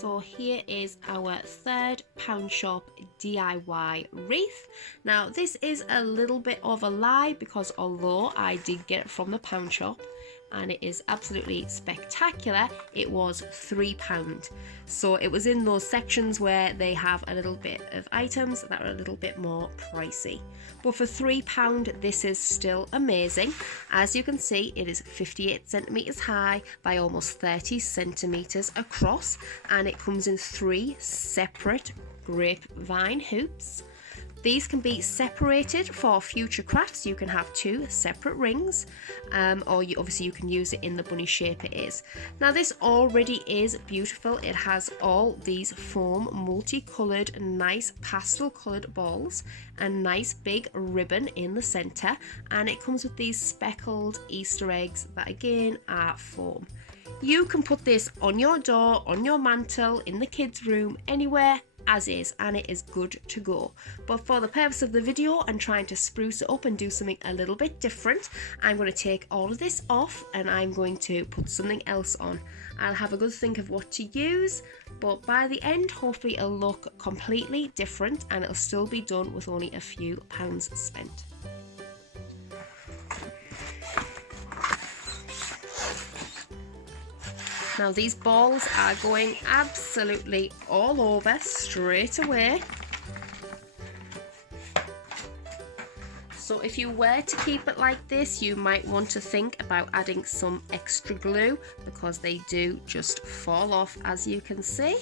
So here is our third Poundshop DIY wreath. Now this is a little bit of a lie because although I did get it from the Poundshop and it is absolutely spectacular, it was £3. So it was in those sections where they have a little bit of items that are a little bit more pricey. But for £3 this is still amazing. As you can see, it is 58 centimeters high by almost 30 centimeters across, and it comes in 3 separate grapevine hoops. These can be separated for future crafts. You can have 2 separate rings, or obviously you can use it in the bunny shape it is. Now this already is beautiful. It has all these foam multicoloured nice pastel coloured balls, a nice big ribbon in the centre, and it comes with these speckled Easter eggs that again are foam. You can put this on your door, on your mantle, in the kids' room, anywhere as is, and it is good to go. But for the purpose of the video and trying to spruce it up and do something a little bit different, I'm going to take all of this off and I'm going to put something else on. I'll have a good think of what to use, but by the end hopefully it'll look completely different and it'll still be done with only a few pounds spent. Now these balls are going absolutely all over straight away. So if you were to keep it like this, you might want to think about adding some extra glue because they do just fall off, as you can see.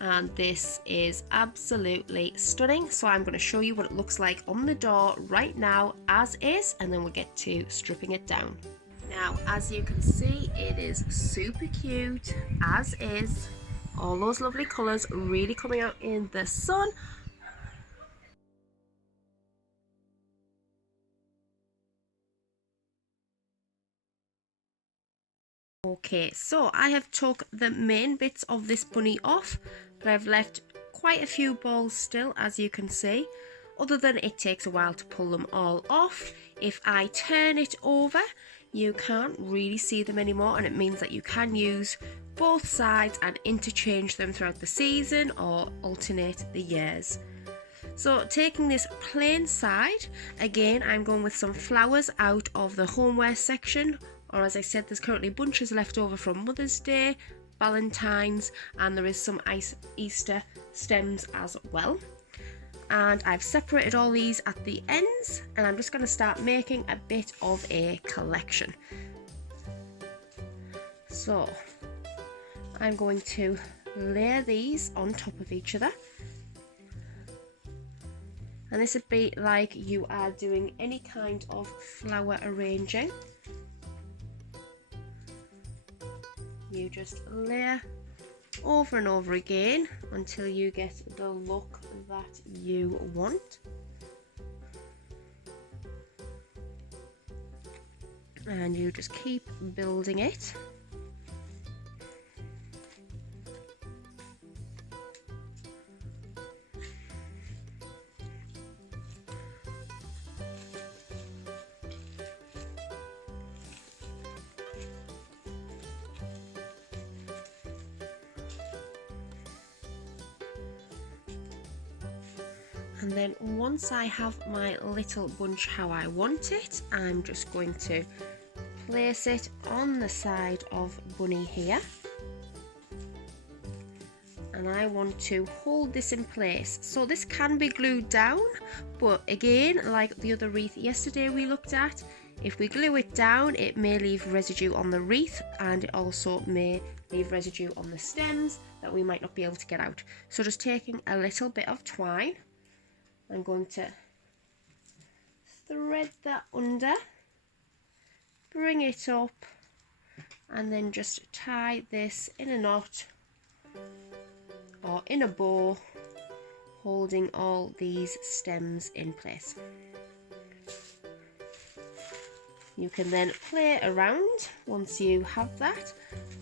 And this is absolutely stunning. So I'm going to show you what it looks like on the door right now as is, and then we'll get to stripping it down. Now, as you can see, it is super cute as is. All those lovely colours really coming out in the sun. Okay, so I have took the main bits of this bunny off, but I've left quite a few balls still, as you can see. Other than it takes a while to pull them all off. If I turn it over, you can't really see them anymore, and it means that you can use both sides and interchange them throughout the season or alternate the years. So taking this plain side, again I'm going with some flowers out of the homeware section, or as I said, there's currently bunches left over from Mother's Day, Valentine's, and there is some Easter stems as well. And I've separated all these at the ends, and I'm just going to start making a bit of a collection. So I'm going to layer these on top of each other, and this would be like you are doing any kind of flower arranging. You just layer over and over again until you get the look that you want. And you just keep building it. And then once I have my little bunch how I want it, I'm just going to place it on the side of Bunny here. And I want to hold this in place. So this can be glued down, but again, like the other wreath yesterday we looked at, if we glue it down, it may leave residue on the wreath, and it also may leave residue on the stems that we might not be able to get out. So just taking a little bit of twine, I'm going to thread that under, bring it up, and then just tie this in a knot or in a bow, holding all these stems in place. You can then play around once you have that,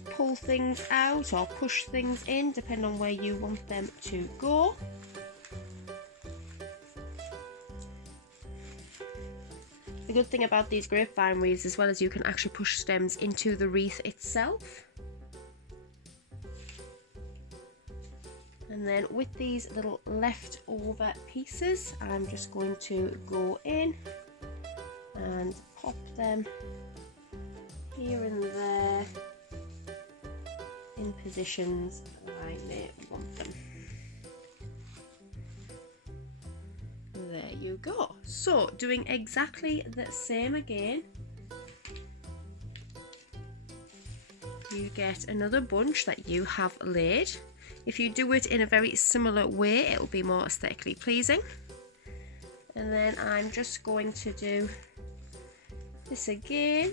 pull things out or push things in depending on where you want them to go. The good thing about these grapevine wreaths as well is you can actually push stems into the wreath itself. And then with these little leftover pieces, I'm just going to go in and pop them here and there in positions I may want them. There you go. So doing exactly the same again, you get another bunch that you have laid. If you do it in a very similar way, it'll be more aesthetically pleasing. And then I'm just going to do this again,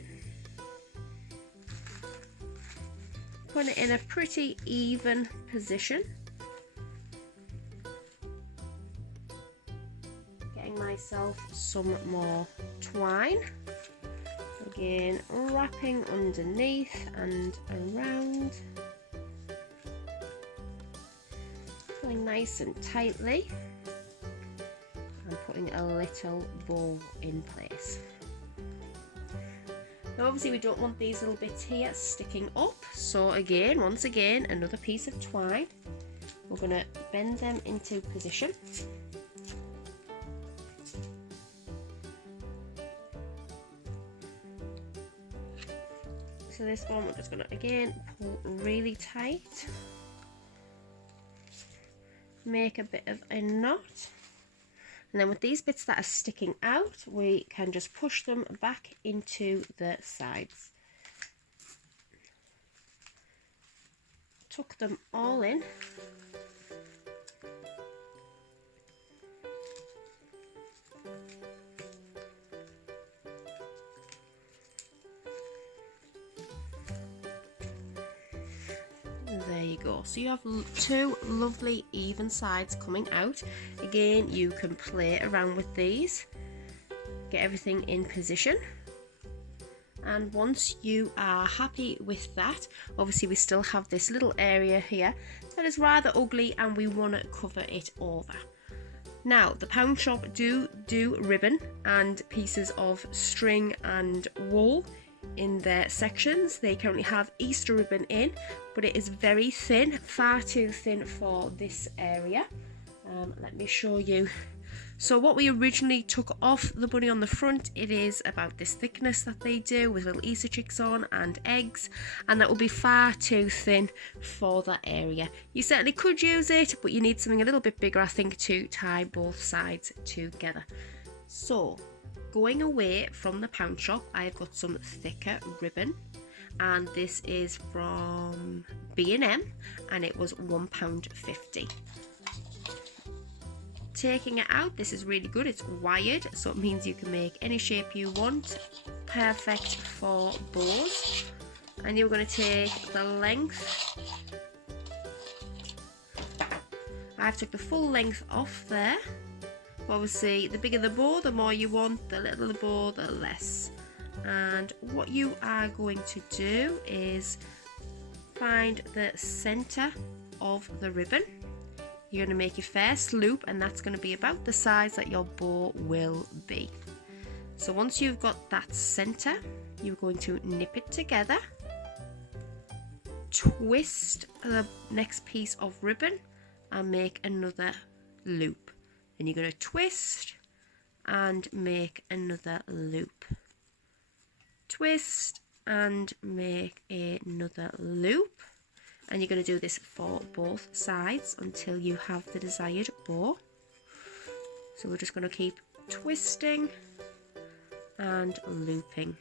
put it in a pretty even position, getting myself some more twine, again wrapping underneath and around, pulling nice and tightly and putting a little bow in place. Now obviously we don't want these little bits here sticking up, so again, once again, another piece of twine. We're going to bend them into position. So this one we're just going to again pull really tight, make a bit of a knot. And then with these bits that are sticking out, we can just push them back into the sides. Tuck them all in. There you go. So you have two lovely even sides coming out. Again, you can play around with these, get everything in position. And once you are happy with that, obviously we still have this little area here that is rather ugly and we want to cover it over. Now, the Poundshop do ribbon and pieces of string and wool in their sections. They currently have Easter ribbon in, but it is very thin, far too thin for this area. Let me show you. So what we originally took off the bunny on the front, it is about this thickness that they do with little Easter chicks on and eggs, and that will be far too thin for that area. You certainly could use it, but you need something a little bit bigger, I think, to tie both sides together. So going away from the Poundshop, I've got some thicker ribbon, and this is from B&M, and it was £1.50. Taking it out, this is really good. It's wired, so it means you can make any shape you want. Perfect for bows. And you're going to take the length. I've took the full length off there. Obviously, the bigger the bow, the more you want. The littler the bow, the less. And what you are going to do is find the center of the ribbon. You're going to make your first loop, and that's going to be about the size that your bow will be. So once you've got that center, you're going to nip it together, twist the next piece of ribbon and make another loop. Then you're going to twist and make another loop, twist and make another loop. And you're going to do this for both sides until you have the desired bow. So we're just going to keep twisting and looping,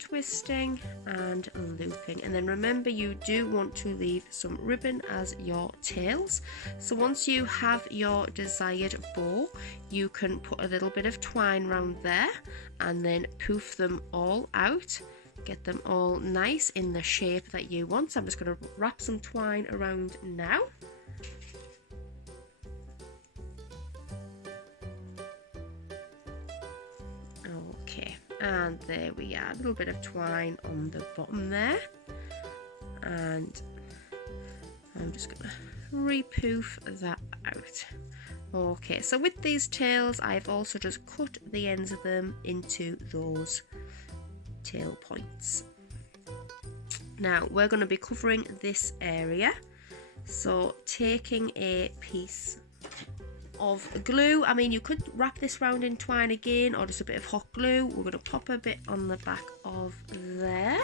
twisting and looping. And then remember, you do want to leave some ribbon as your tails. So once you have your desired bow, you can put a little bit of twine around there and then poof them all out. Get them all nice in the shape that you want. So I'm just going to wrap some twine around now. Okay, and there we are, a little bit of twine on the bottom there. And I'm just going to re-poof that out. Okay, so with these tails, I've also just cut the ends of them into those tail points. Now we're going to be covering this area, So taking a piece of glue, I mean you could wrap this round in twine again or just a bit of hot glue. We're going to pop a bit on the back of there,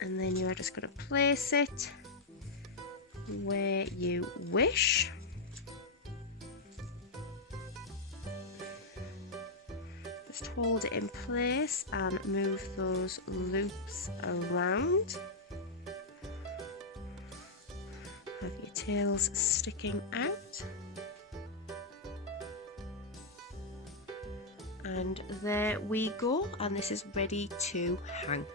and then you are just going to place it where you wish. Just hold it in place and move those loops around. Have your tails sticking out. And there we go, and this is ready to hang.